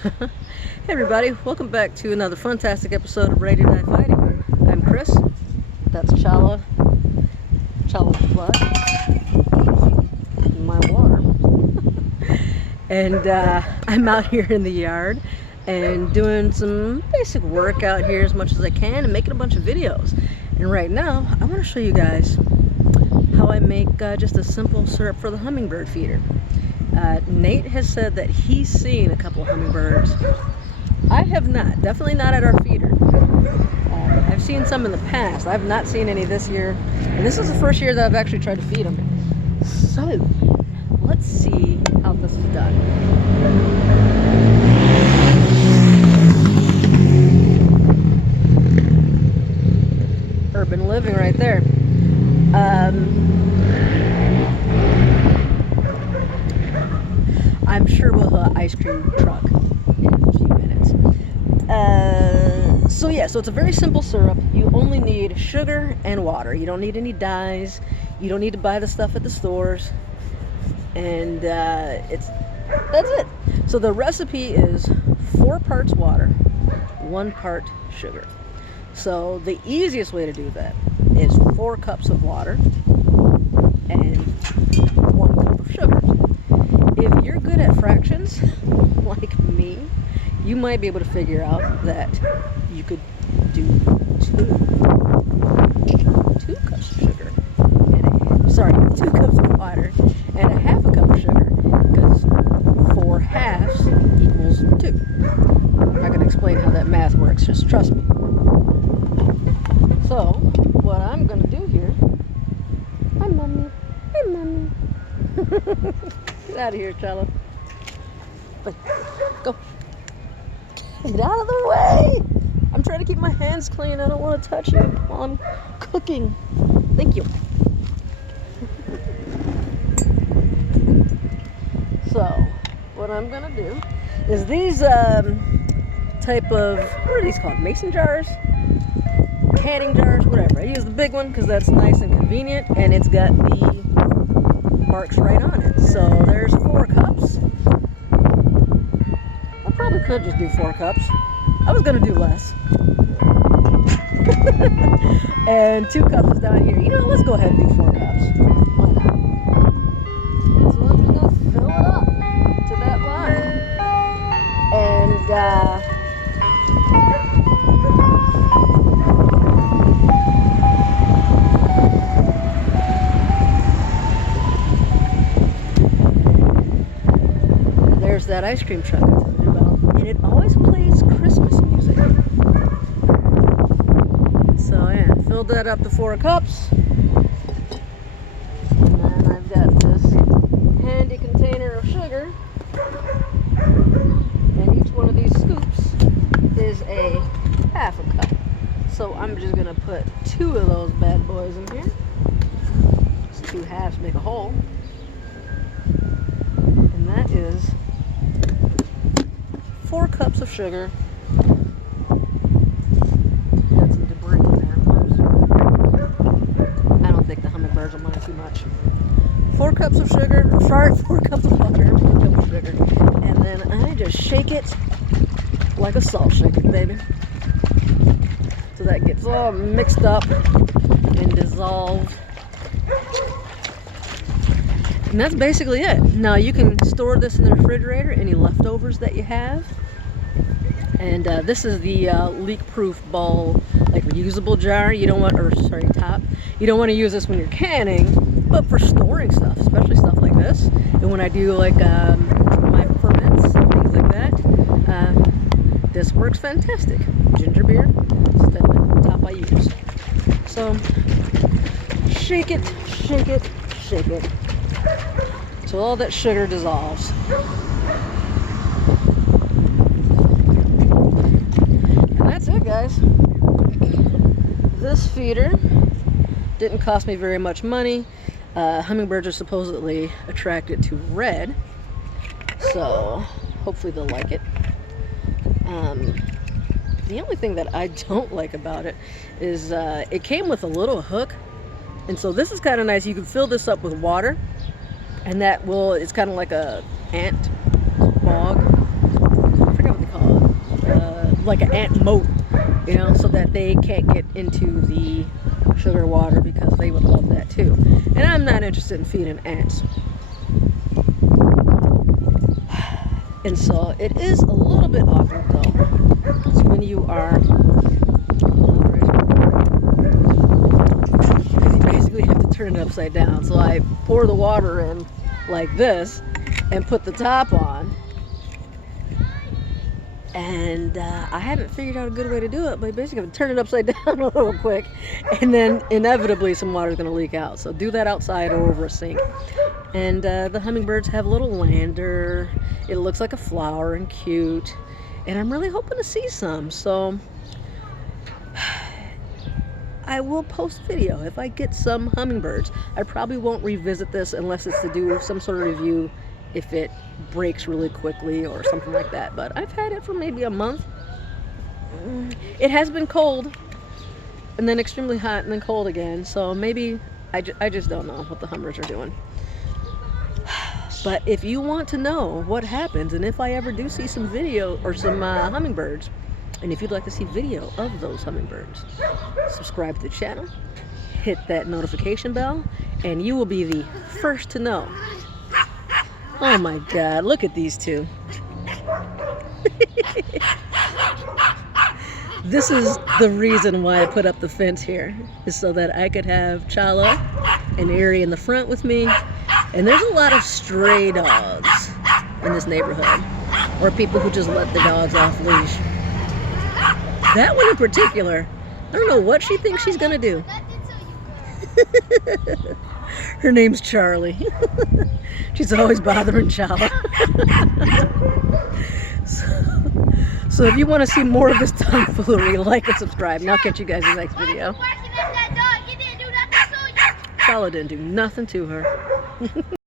Hey everybody, welcome back to another fantastic episode of Ready to Die Fighting. I'm Chris, that's Chala, Chala's blood, my water. And I'm out here in the yard and doing some basic work out here as much as I can and making a bunch of videos. And right now, I want to show you guys how I make just a simple syrup for the hummingbird feeder. Nate has said that he's seen a couple of hummingbirds. I have not, definitely not at our feeder. I've seen some in the past. I've not seen any this year. And this is the first year that I've actually tried to feed them. So, let's see how this is done. Urban living right there. I'm sure we'll have an ice cream truck in a few minutes. So it's a very simple syrup. You only need sugar and water. You don't need any dyes. You don't need to buy the stuff at the stores. And that's it. So the recipe is 4 parts water, 1 part sugar. So the easiest way to do that is 4 cups of water and 1 cup of sugar. If you're good at fractions, like me, you might be able to figure out that you could do 2 cups of sugar, and 2 cups of water, and a half a cup of sugar, because 4 halves equals 2. I'm not going to explain how that math works, just trust me. So, what I'm going to do here, hi mommy, get out of here, Chala. Go. Get out of the way! I'm trying to keep my hands clean. I don't want to touch you while I'm cooking. Thank you. So, what I'm going to do is these type of, what are these called? Mason jars? Canning jars? Whatever. I use the big one because that's nice and convenient, and it's got the marks right on it. So there's 4 cups. I probably could just do 4 cups. I was going to do less. And 2 cups is down here. You know, let's go ahead and do 4 cups. Why not? So I'm just going to fill it up to that line. And there's that ice cream truck I told you about, and it always plays Christmas music. So yeah, filled that up to 4 cups, and then I've got this handy container of sugar, and each one of these scoops is a half a cup. So I'm just gonna put 2 of those bad boys in here. It's 2 halves make a whole, and that is 4 cups of sugar. Got some debris in there. I don't think the hummingbirds will mind too much. 4 cups of sugar, 4 cups of water, 1 cup of sugar. And then I just shake it like a salt shaker, baby. So that gets all mixed up and dissolved. And that's basically it. Now you can store this in the refrigerator, any leftovers that you have. And this is the leak-proof bowl, like reusable jar. You don't want, top. You don't want to use this when you're canning, but for storing stuff, especially stuff like this. And when I do like my ferments and things like that, this works fantastic. Ginger beer is the top I use. So shake it, shake it, shake it. So all that sugar dissolves. And that's it, guys. This feeder didn't cost me very much money. Hummingbirds are supposedly attracted to red, so hopefully they'll like it. The only thing that I don't like about it is it came with a little hook, and so this is kind of nice. You can fill this up with water, and that will, it's kind of like a ant bog. I forget like an ant moat, you know, so that they can't get into the sugar water, because they would love that too. And I'm not interested in feeding ants. And so it is a little bit awkward though. It's when you are, you basically have to turn it upside down. So I pour the water in like this and put the top on. And I haven't figured out a good way to do it, but basically I'm turn it upside down a little quick, and then inevitably some water is going to leak out. So do that outside or over a sink. And the hummingbirds have a little lander. It looks like a flower and cute, and I'm really hoping to see some. So I will post a video if I get some hummingbirds. I probably won't revisit this unless it's to do some sort of review if it breaks really quickly or something like that. But I've had it for maybe a month. It has been cold, and then extremely hot, and then cold again. So maybe I just don't know what the hummers are doing. But if you want to know what happens, and if I ever do see some video or some hummingbirds, and if you'd like to see video of those hummingbirds, subscribe to the channel, hit that notification bell, and you will be the first to know. Oh my God, look at these two. This is the reason why I put up the fence here, is so that I could have Chala and Erie in the front with me. And there's a lot of stray dogs in this neighborhood, or people who just let their dogs off leash. That one in particular, I don't know what she thinks she's gonna do. Her name's Charlie. She's always bothering Chala. So if you want to see more of this tomfoolery, like and subscribe, and I'll catch you guys in the next video. Chala didn't do nothing to her.